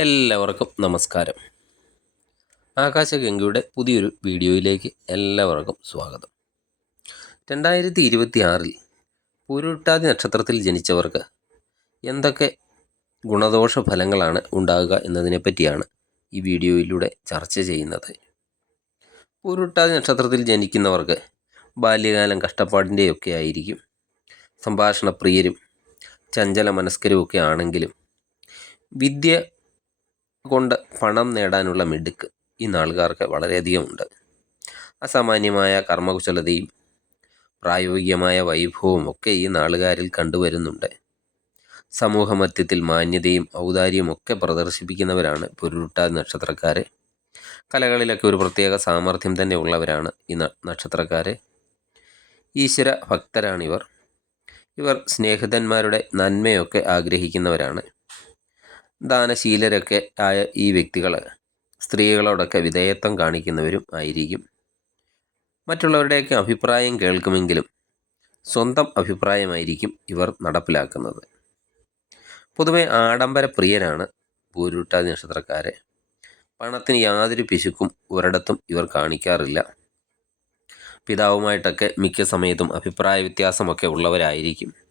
എല്ലാവർക്കും നമസ്കാരം. ആകാശഗംഗയുടെ പുതിയൊരു വീഡിയോയിലേക്ക് എല്ലാവർക്കും സ്വാഗതം. രണ്ടായിരത്തി ഇരുപത്തി ആറിൽ പൂരുട്ടാതി നക്ഷത്രത്തിൽ ജനിച്ചവർക്ക് എന്തൊക്കെ ഗുണദോഷ ഫലങ്ങളാണ് ഉണ്ടാകുക എന്നതിനെപ്പറ്റിയാണ് ഈ വീഡിയോയിലൂടെ ചർച്ച ചെയ്യുന്നത്. പൂരുട്ടാതി നക്ഷത്രത്തിൽ ജനിക്കുന്നവർക്ക് ബാല്യകാലം കഷ്ടപ്പാടിന്റെയൊക്കെ ആയിരിക്കും. സംഭാഷണപ്രിയരും ചഞ്ചല മനസ്കരുമൊക്കെ ആണെങ്കിലും വിദ്യ കൊണ്ട് പണം നേടാനുള്ള മിടുക്ക് ഈ നാളുകാർക്ക് വളരെയധികം ഉണ്ട്. അസാമാന്യമായ കർമ്മകുശലതയും പ്രായോഗികമായ വൈഭവവും ഒക്കെ ഈ നാളുകാരിൽ കണ്ടുവരുന്നുണ്ട്. സമൂഹമധ്യത്തിൽ മാന്യതയും ഔദാര്യവും ഒക്കെ പ്രദർശിപ്പിക്കുന്നവരാണ് പുരുരുട്ടാ നക്ഷത്രക്കാർ കലകളിലൊക്കെ ഒരു പ്രത്യേക സാമർഥ്യം തന്നെ ഉള്ളവരാണ് ഈ നക്ഷത്രക്കാർ ഈശ്വര ഭക്തരാണിവർ. ഇവർ സ്നേഹിതന്മാരുടെ നന്മയൊക്കെ ആഗ്രഹിക്കുന്നവരാണ്. ദാനശീലരൊക്കെ ആയ ഈ വ്യക്തികൾ സ്ത്രീകളോടൊക്കെ വിധേയത്വം കാണിക്കുന്നവരും ആയിരിക്കും. മറ്റുള്ളവരുടെയൊക്കെ അഭിപ്രായം കേൾക്കുമെങ്കിലും സ്വന്തം അഭിപ്രായമായിരിക്കും ഇവർ നടപ്പിലാക്കുന്നത്. പൊതുവെ ആഡംബര പ്രിയരാണ് പൂരുട്ടാതി നക്ഷത്രക്കാരെ പണത്തിന് യാതൊരു പിശുക്കും ഒരിടത്തും ഇവർ കാണിക്കാറില്ല. പിതാവുമായിട്ടൊക്കെ മിക്ക സമയത്തും അഭിപ്രായ വ്യത്യാസമൊക്കെ ഉള്ളവരായിരിക്കും.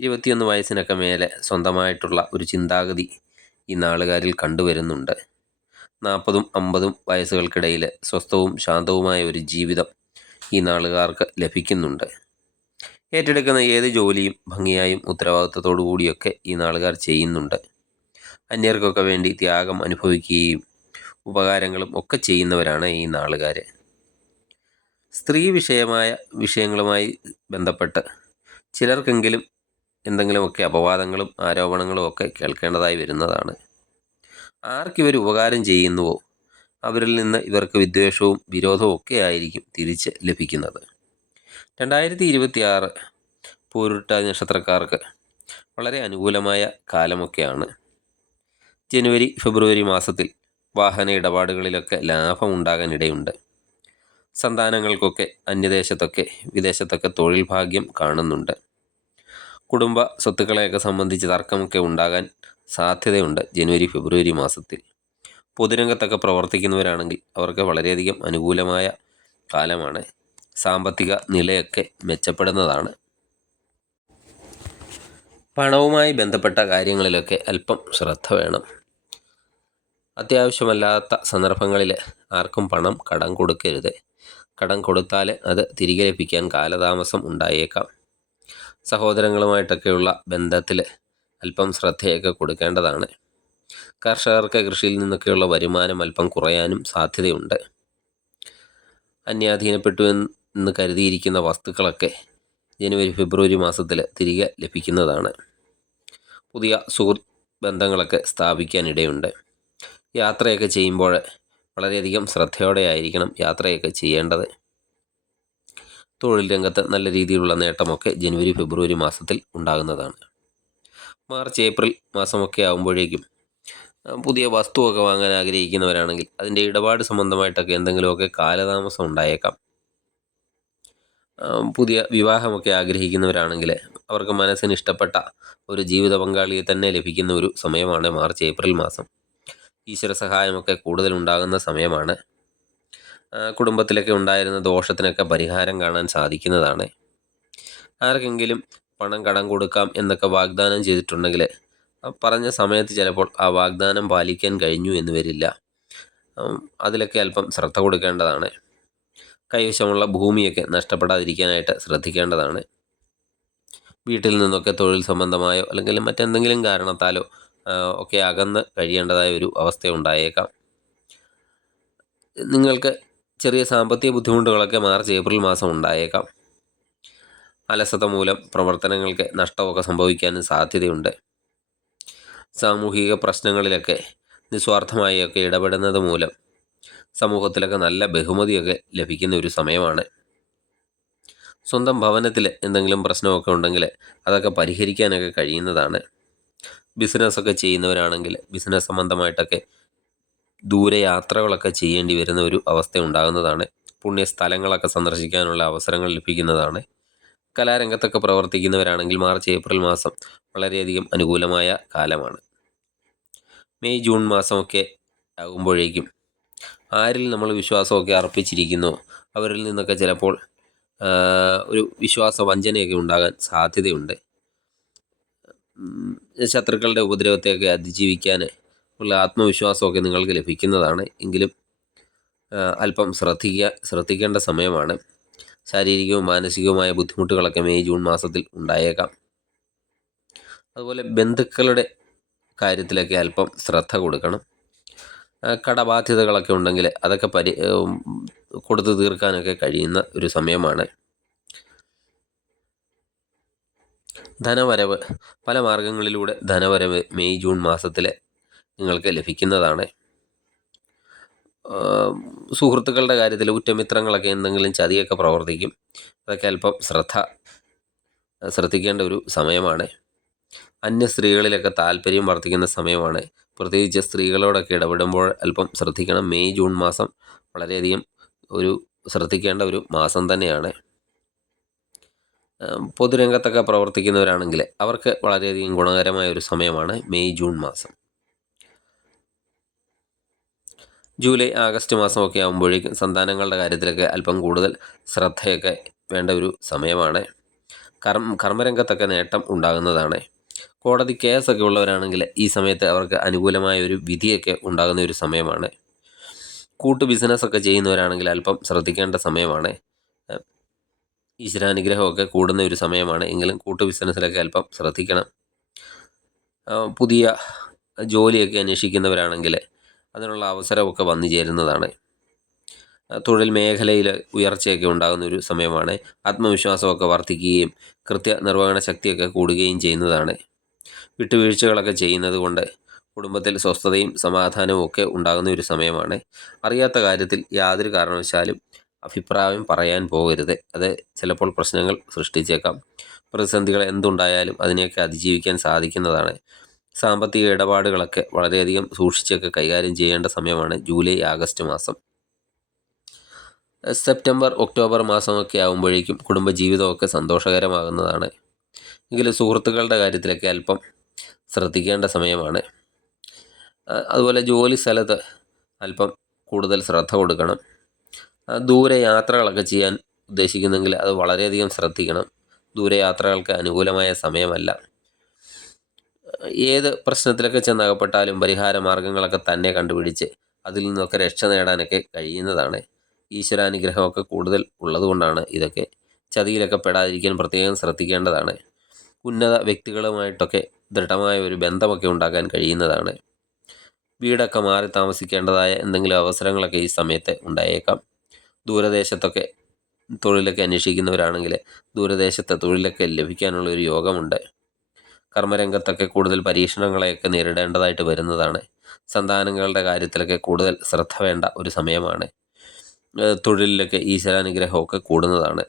ഇരുപത്തിയൊന്ന് വയസ്സിനൊക്കെ മേലെ സ്വന്തമായിട്ടുള്ള ഒരു ചിന്താഗതി ഈ നാളുകാരിൽ കണ്ടുവരുന്നുണ്ട്. നാൽപ്പതും അമ്പതും വയസ്സുകൾക്കിടയിൽ സ്വസ്ഥവും ശാന്തവുമായ ഒരു ജീവിതം ഈ നാളുകാർക്ക് ലഭിക്കുന്നുണ്ട്. ഏറ്റെടുക്കുന്ന ഏത് ജോലിയും ഭംഗിയായും ഉത്തരവാദിത്വത്തോടു കൂടിയൊക്കെ ഈ നാളുകാർ ചെയ്യുന്നുണ്ട്. അന്യർക്കൊക്കെ വേണ്ടി ത്യാഗം അനുഭവിക്കുകയും ഉപകാരങ്ങളും ഒക്കെ ചെയ്യുന്നവരാണ് ഈ നാളുകാർ സ്ത്രീ വിഷയമായ വിഷയങ്ങളുമായി ബന്ധപ്പെട്ട് ചിലർക്കെങ്കിലും എന്തെങ്കിലുമൊക്കെ അപവാദങ്ങളും ആരോപണങ്ങളും ഒക്കെ കേൾക്കേണ്ടതായി വരുന്നതാണ്. ആർക്കിവർ ഉപകാരം ചെയ്യുന്നുവോ? അവരിൽ നിന്ന് ഇവർക്ക് വിദ്വേഷവും വിരോധവും ഒക്കെ ആയിരിക്കും തിരിച്ച് ലഭിക്കുന്നത്. രണ്ടായിരത്തി ഇരുപത്തി ആറ് പൂരുട്ട നക്ഷത്രക്കാർക്ക് വളരെ അനുകൂലമായ കാലമൊക്കെയാണ്. ജനുവരി ഫെബ്രുവരി മാസത്തിൽ വാഹന ഇടപാടുകളിലൊക്കെ ലാഭം ഉണ്ടാകാൻ ഇടയുണ്ട്. സന്താനങ്ങൾക്കൊക്കെ അന്യദേശത്തൊക്കെ വിദേശത്തൊക്കെ തൊഴിൽ ഭാഗ്യം കാണുന്നുണ്ട്. കുടുംബ സ്വത്തുക്കളെയൊക്കെ സംബന്ധിച്ച് തർക്കമൊക്കെ ഉണ്ടാകാൻ സാധ്യതയുണ്ട് ജനുവരി ഫെബ്രുവരി മാസത്തിൽ. പൊതുരംഗത്തൊക്കെ പ്രവർത്തിക്കുന്നവരാണെങ്കിൽ അവർക്ക് വളരെയധികം അനുകൂലമായ കാലമാണ്. സാമ്പത്തിക നിലയൊക്കെ മെച്ചപ്പെടുന്നതാണ്. പണവുമായി ബന്ധപ്പെട്ട കാര്യങ്ങളിലൊക്കെ അല്പം ശ്രദ്ധ വേണം. അത്യാവശ്യമല്ലാത്ത സന്ദർഭങ്ങളിൽ ആർക്കും പണം കടം കൊടുക്കരുത്. കടം കൊടുത്താൽ അത് തിരികെ ലഭിക്കാൻ കാലതാമസം ഉണ്ടായേക്കാം. സഹോദരങ്ങളുമായിട്ടൊക്കെയുള്ള ബന്ധത്തിൽ അല്പം ശ്രദ്ധയൊക്കെ കൊടുക്കേണ്ടതാണ്. കർഷകർക്ക് കൃഷിയിൽ നിന്നൊക്കെയുള്ള വരുമാനം അല്പം കുറയാനും സാധ്യതയുണ്ട്. അന്യാധീനപ്പെട്ടു എന്ന് കരുതിയിരിക്കുന്ന വസ്തുക്കളൊക്കെ ജനുവരി ഫെബ്രുവരി മാസത്തിൽ തിരികെ ലഭിക്കുന്നതാണ്. പുതിയ സുഹൃത്ത് ബന്ധങ്ങളൊക്കെ സ്ഥാപിക്കാനിടയുണ്ട്. യാത്രയൊക്കെ ചെയ്യുമ്പോൾ വളരെയധികം ശ്രദ്ധയോടെ ആയിരിക്കണം യാത്രയൊക്കെ ചെയ്യേണ്ടത്. തൊഴിൽ രംഗത്ത് നല്ല രീതിയിലുള്ള നേട്ടമൊക്കെ ജനുവരി ഫെബ്രുവരി മാസത്തിൽ ഉണ്ടാകുന്നതാണ്. മാർച്ച് ഏപ്രിൽ മാസമൊക്കെ ആകുമ്പോഴേക്കും പുതിയ വസ്തുവൊക്കെ വാങ്ങാൻ ആഗ്രഹിക്കുന്നവരാണെങ്കിൽ അതിന്റെ ഇടപാട് സംബന്ധമായിട്ടൊക്കെ എന്തെങ്കിലുമൊക്കെ കാലതാമസം ഉണ്ടായേക്കാം. പുതിയ വിവാഹമൊക്കെ ആഗ്രഹിക്കുന്നവരാണെങ്കിൽ അവർക്ക് മനസ്സിന് ഇഷ്ടപ്പെട്ട ഒരു ജീവിത പങ്കാളിയെ തന്നെ ലഭിക്കുന്ന ഒരു സമയമാണ് മാർച്ച് ഏപ്രിൽ മാസം. ഈശ്വര സഹായമൊക്കെ കൂടുതൽ ഉണ്ടാകുന്ന സമയമാണ്. കുടുംബത്തിലൊക്കെ ഉണ്ടായിരുന്ന ദോഷത്തിനൊക്കെ പരിഹാരം കാണാൻ സാധിക്കുന്നതാണ്. ആർക്കെങ്കിലും പണം കടം കൊടുക്കാം എന്നൊക്കെ വാഗ്ദാനം ചെയ്തിട്ടുണ്ടെങ്കിൽ പറഞ്ഞ സമയത്ത് ചിലപ്പോൾ ആ വാഗ്ദാനം പാലിക്കാൻ കഴിഞ്ഞു എന്ന് വരില്ല. അതിലൊക്കെ അല്പം ശ്രദ്ധ കൊടുക്കേണ്ടതാണ്. കൈവശമുള്ള ഭൂമിയൊക്കെ നഷ്ടപ്പെടാതിരിക്കാനായിട്ട് ശ്രദ്ധിക്കേണ്ടതാണ്. വീട്ടിൽ നിന്നൊക്കെ തൊഴിൽ സംബന്ധമായോ അല്ലെങ്കിൽ മറ്റെന്തെങ്കിലും കാരണത്താലോ ഒക്കെ അകന്ന് കഴിയേണ്ടതായ ഒരു അവസ്ഥ ഉണ്ടായേക്കാം. നിങ്ങൾക്ക് ചെറിയ സാമ്പത്തിക ബുദ്ധിമുട്ടുകളൊക്കെ മാർച്ച് ഏപ്രിൽ മാസം ഉണ്ടായേക്കാം. അലസത മൂലം പ്രവർത്തനങ്ങൾക്ക് നഷ്ടമൊക്കെ സംഭവിക്കാനും സാധ്യതയുണ്ട്. സാമൂഹിക പ്രശ്നങ്ങളിലൊക്കെ നിസ്വാർത്ഥമായൊക്കെ ഇടപെടുന്നത് മൂലം സമൂഹത്തിലൊക്കെ നല്ല ബഹുമതിയൊക്കെ ലഭിക്കുന്ന ഒരു സമയമാണ്. സ്വന്തം ഭവനത്തിൽ എന്തെങ്കിലും പ്രശ്നമൊക്കെ ഉണ്ടെങ്കിൽ അതൊക്കെ പരിഹരിക്കാനൊക്കെ കഴിയുന്നതാണ്. ബിസിനസ്സൊക്കെ ചെയ്യുന്നവരാണെങ്കിൽ ബിസിനസ് സംബന്ധമായിട്ടൊക്കെ ദൂരയാത്രകളൊക്കെ ചെയ്യേണ്ടി വരുന്ന ഒരു അവസ്ഥ ഉണ്ടാകുന്നതാണ്. പുണ്യ സ്ഥലങ്ങളൊക്കെ സന്ദർശിക്കാനുള്ള അവസരങ്ങൾ ലഭിക്കുന്നതാണ്. കലാരംഗത്തൊക്കെ പ്രവർത്തിക്കുന്നവരാണെങ്കിൽ മാർച്ച് ഏപ്രിൽ മാസം വളരെയധികം അനുകൂലമായ കാലമാണ്. മെയ് ജൂൺ മാസമൊക്കെ ആകുമ്പോഴേക്കും ആരിൽ നമ്മൾ വിശ്വാസമൊക്കെ അർപ്പിച്ചിരിക്കുന്നു അവരിൽ നിന്നൊക്കെ ചിലപ്പോൾ ഒരു വിശ്വാസ വഞ്ചനയൊക്കെ ഉണ്ടാകാൻ സാധ്യതയുണ്ട്. ശത്രുക്കളുടെ ഉപദ്രവത്തെയൊക്കെ അതിജീവിക്കാൻ ഉള്ള ആത്മവിശ്വാസമൊക്കെ നിങ്ങൾക്ക് ലഭിക്കുന്നതാണ്. എങ്കിലും അല്പം ശ്രദ്ധിക്കുക ശ്രദ്ധിക്കേണ്ട സമയമാണ്. ശാരീരികവും മാനസികവുമായ ബുദ്ധിമുട്ടുകളൊക്കെ മെയ് ജൂൺ മാസത്തിൽ ഉണ്ടായേക്കാം. അതുപോലെ ബന്ധുക്കളുടെ കാര്യത്തിലൊക്കെ അല്പം ശ്രദ്ധ കൊടുക്കണം. കടബാധ്യതകളൊക്കെ ഉണ്ടെങ്കിൽ അതൊക്കെ പരി കൊടുത്തു തീർക്കാനൊക്കെ കഴിയുന്ന ഒരു സമയമാണ്. ധനവരവ് പല മാർഗങ്ങളിലൂടെ ധനവരവ് മെയ് ജൂൺ മാസത്തിൽ നിങ്ങൾക്ക് ലഭിക്കുന്നതാണ്. സുഹൃത്തുക്കളുടെ കാര്യത്തിൽ ഉറ്റമിത്രങ്ങളൊക്കെ എന്തെങ്കിലും ചതിയൊക്കെ പ്രവർത്തിക്കും. അതൊക്കെ അല്പം ശ്രദ്ധ ശ്രദ്ധിക്കേണ്ട ഒരു സമയമാണ്. അന്യ സ്ത്രീകളിലൊക്കെ താല്പര്യം വർദ്ധിക്കുന്ന സമയമാണ്. പ്രത്യേകിച്ച് സ്ത്രീകളോടൊക്കെ ഇടപെടുമ്പോൾ അല്പം ശ്രദ്ധിക്കണം. മെയ് ജൂൺ മാസം വളരെയധികം ഒരു ശ്രദ്ധിക്കേണ്ട ഒരു മാസം തന്നെയാണ്. പൊതുരംഗത്തൊക്കെ പ്രവർത്തിക്കുന്നവരാണെങ്കിൽ അവർക്ക് വളരെയധികം ഗുണകരമായ ഒരു സമയമാണ് മെയ് ജൂൺ മാസം. ജൂലൈ ആഗസ്റ്റ് മാസമൊക്കെ ആകുമ്പോഴേക്കും സന്താനങ്ങളുടെ കാര്യത്തിലൊക്കെ അല്പം കൂടുതൽ ശ്രദ്ധയൊക്കെ വേണ്ട ഒരു സമയമാണ്. കർമ്മ കർമ്മരംഗത്തൊക്കെ നേട്ടം ഉണ്ടാകുന്നതാണ്. കോടതി കേസൊക്കെ ഉള്ളവരാണെങ്കിൽ ഈ സമയത്ത് അവർക്ക് അനുകൂലമായ ഒരു വിധിയൊക്കെ ഉണ്ടാകുന്ന ഒരു സമയമാണ്. കൂട്ടു ബിസിനസ്സൊക്കെ ചെയ്യുന്നവരാണെങ്കിൽ അല്പം ശ്രദ്ധിക്കേണ്ട സമയമാണ്. ഈശ്വരാനുഗ്രഹമൊക്കെ കൂടുന്ന ഒരു സമയമാണ്. എങ്കിലും കൂട്ടു ബിസിനസ്സിലൊക്കെ അല്പം ശ്രദ്ധിക്കണം. പുതിയ ജോലിയൊക്കെ അന്വേഷിക്കുന്നവരാണെങ്കിൽ അതിനുള്ള അവസരമൊക്കെ വന്നു ചേരുന്നതാണ്. തൊഴിൽ മേഖലയിൽ ഉയർച്ചയൊക്കെ ഉണ്ടാകുന്ന ഒരു സമയമാണ്. ആത്മവിശ്വാസമൊക്കെ വർദ്ധിക്കുകയും കൃത്യ നിർവഹണ ശക്തിയൊക്കെ കൂടുകയും ചെയ്യുന്നതാണ്. വിട്ടുവീഴ്ചകളൊക്കെ ചെയ്യുന്നത് കൊണ്ട് കുടുംബത്തിൽ സ്വസ്ഥതയും സമാധാനവും ഒക്കെ ഉണ്ടാകുന്ന ഒരു സമയമാണ്. അറിയാത്ത കാര്യത്തിൽ യാതൊരു കാരണവശാലും അഭിപ്രായം പറയാൻ പോകരുത്. അത് ചിലപ്പോൾ പ്രശ്നങ്ങൾ സൃഷ്ടിച്ചേക്കാം. പ്രതിസന്ധികൾ എന്തുണ്ടായാലും അതിനെയൊക്കെ അതിജീവിക്കാൻ സാധിക്കുന്നതാണ്. സാമ്പത്തിക ഇടപാടുകളൊക്കെ വളരെയധികം സൂക്ഷിച്ചൊക്കെ കൈകാര്യം ചെയ്യേണ്ട സമയമാണ് ജൂലൈ ആഗസ്റ്റ് മാസം. സെപ്റ്റംബർ ഒക്ടോബർ മാസമൊക്കെ ആകുമ്പോഴേക്കും കുടുംബജീവിതമൊക്കെ സന്തോഷകരമാകുന്നതാണ്. എങ്കിലും സുഹൃത്തുക്കളുടെ കാര്യത്തിലൊക്കെ അല്പം ശ്രദ്ധിക്കേണ്ട സമയമാണ്. അതുപോലെ ജോലി സ്ഥലത്ത് അല്പം കൂടുതൽ ശ്രദ്ധ കൊടുക്കണം. ദൂരെ യാത്രകളൊക്കെ ചെയ്യാൻ ഉദ്ദേശിക്കുന്നെങ്കിൽ അത് വളരെയധികം ശ്രദ്ധിക്കണം. ദൂരയാത്രകൾക്ക് അനുകൂലമായ സമയമല്ല. ഏത് പ്രശ്നത്തിലൊക്കെ ചെന്നകപ്പെട്ടാലും പരിഹാര മാർഗങ്ങളൊക്കെ തന്നെ കണ്ടുപിടിച്ച് അതിൽ നിന്നൊക്കെ രക്ഷ നേടാനൊക്കെ കഴിയുന്നതാണ്. ഈശ്വരാനുഗ്രഹമൊക്കെ കൂടുതൽ ഉള്ളതുകൊണ്ടാണ് ഇതൊക്കെ. ചതിയിലൊക്കെ പെടാതിരിക്കാൻ പ്രത്യേകം ശ്രദ്ധിക്കേണ്ടതാണ്. ഉന്നത വ്യക്തികളുമായിട്ടൊക്കെ ദൃഢമായ ഒരു ബന്ധമൊക്കെ ഉണ്ടാക്കാൻ കഴിയുന്നതാണ്. വീടൊക്കെ മാറി താമസിക്കേണ്ടതായ എന്തെങ്കിലും അവസരങ്ങളൊക്കെ ഈ സമയത്ത് ഉണ്ടായേക്കാം. ദൂരദേശത്തൊക്കെ തൊഴിലൊക്കെ അന്വേഷിക്കുന്നവരാണെങ്കിൽ ദൂരദേശത്തെ തൊഴിലൊക്കെ ലഭിക്കാനുള്ള ഒരു യോഗമുണ്ട്. കർമ്മരംഗത്തൊക്കെ കൂടുതൽ പരീക്ഷണങ്ങളെയൊക്കെ നേരിടേണ്ടതായിട്ട് വരുന്നതാണ്. സന്താനങ്ങളുടെ കാര്യത്തിലൊക്കെ കൂടുതൽ ശ്രദ്ധ വേണ്ട ഒരു സമയമാണ്. തൊഴിലിലൊക്കെ ഈശ്വരാനുഗ്രഹമൊക്കെ കൂടുന്നതാണ്.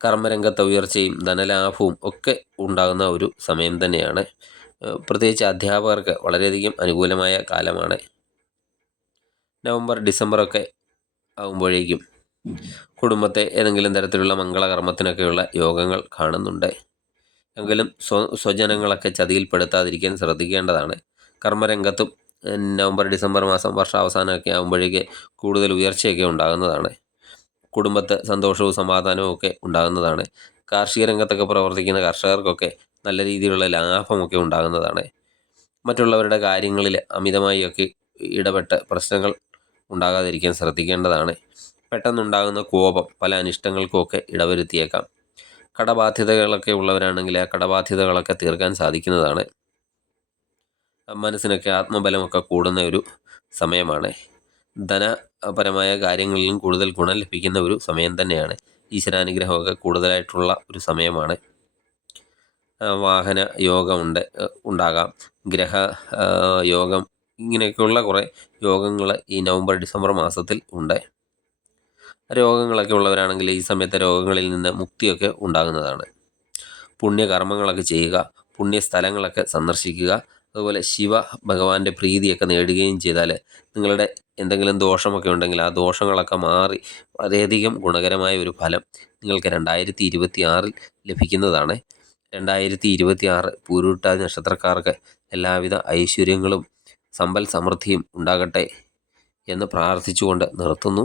കർമ്മരംഗത്തെ ഉയർച്ചയും ധനലാഭവും ഒക്കെ ഉണ്ടാകുന്ന ഒരു സമയം തന്നെയാണ്. പ്രത്യേകിച്ച് അധ്യാപകർക്ക് വളരെയധികം അനുകൂലമായ കാലമാണ്. നവംബർ ഡിസംബർ ഒക്കെ ആകുമ്പോഴേക്കും കുടുംബത്തെ ഏതെങ്കിലും തരത്തിലുള്ള മംഗളകർമ്മത്തിനൊക്കെയുള്ള യോഗങ്ങൾ കാണുന്നുണ്ട്. എങ്കിലും സ്വ സ്വജനങ്ങളൊക്കെ ചതിയിൽപ്പെടുത്താതിരിക്കാൻ ശ്രദ്ധിക്കേണ്ടതാണ്. കർമ്മരംഗത്തും നവംബർ ഡിസംബർ മാസം വർഷാവസാനമൊക്കെ ആകുമ്പോഴേക്ക് കൂടുതൽ ഉയർച്ചയൊക്കെ ഉണ്ടാകുന്നതാണ്. കുടുംബത്ത് സന്തോഷവും സമാധാനവും ഒക്കെ ഉണ്ടാകുന്നതാണ്. കാർഷിക രംഗത്തൊക്കെ പ്രവർത്തിക്കുന്ന കർഷകർക്കൊക്കെ നല്ല രീതിയിലുള്ള ലാഭമൊക്കെ ഉണ്ടാകുന്നതാണ്. മറ്റുള്ളവരുടെ കാര്യങ്ങളിൽ അമിതമായി ഒക്കെ ഇടപെട്ട് പ്രശ്നങ്ങൾ ഉണ്ടാകാതിരിക്കാൻ ശ്രദ്ധിക്കേണ്ടതാണ്. പെട്ടെന്നുണ്ടാകുന്ന കോപം പല അനിഷ്ടങ്ങൾക്കുമൊക്കെ ഇടവരുത്തിയേക്കാം. കടബാധ്യതകളൊക്കെ ഉള്ളവരാണെങ്കിൽ ആ കടബാധ്യതകളൊക്കെ തീർക്കാൻ സാധിക്കുന്നതാണ്. മനസ്സിനൊക്കെ ആത്മബലമൊക്കെ കൂടുന്ന ഒരു സമയമാണ്. ധനപരമായ കാര്യങ്ങളിലും കൂടുതൽ ഗുണം ലഭിക്കുന്ന ഒരു സമയം തന്നെയാണ്. ഈശ്വരാനുഗ്രഹമൊക്കെ കൂടുതലായിട്ടുള്ള ഒരു സമയമാണ്. വാഹന യോഗമുണ്ട് ഉണ്ടാകാം. ഗ്രഹ യോഗം ഇങ്ങനെയൊക്കെയുള്ള കുറേ യോഗങ്ങൾ ഈ നവംബർ ഡിസംബർ മാസത്തിൽ ഉണ്ട്. രോഗങ്ങളൊക്കെ ഉള്ളവരാണെങ്കിൽ ഈ സമയത്തെ രോഗങ്ങളിൽ നിന്ന് മുക്തിയൊക്കെ ഉണ്ടാകുന്നതാണ്. പുണ്യകർമ്മങ്ങളൊക്കെ ചെയ്യുക പുണ്യസ്ഥലങ്ങളൊക്കെ സന്ദർശിക്കുക അതുപോലെ ശിവ ഭഗവാന്റെ പ്രീതിയൊക്കെ നേടുകയും ചെയ്താൽ നിങ്ങളുടെ എന്തെങ്കിലും ദോഷമൊക്കെ ഉണ്ടെങ്കിൽ ആ ദോഷങ്ങളൊക്കെ മാറി വളരെയധികം ഗുണകരമായ ഒരു ഫലം നിങ്ങൾക്ക് രണ്ടായിരത്തി ഇരുപത്തി ആറിൽ ലഭിക്കുന്നതാണ്. രണ്ടായിരത്തി ഇരുപത്തി ആറ് പൂരുട്ടാതി നക്ഷത്രക്കാർക്ക് എല്ലാവിധ ഐശ്വര്യങ്ങളും സമ്പൽ സമൃദ്ധിയും ഉണ്ടാകട്ടെ എന്ന് പ്രാർത്ഥിച്ചുകൊണ്ട് നിർത്തുന്നു.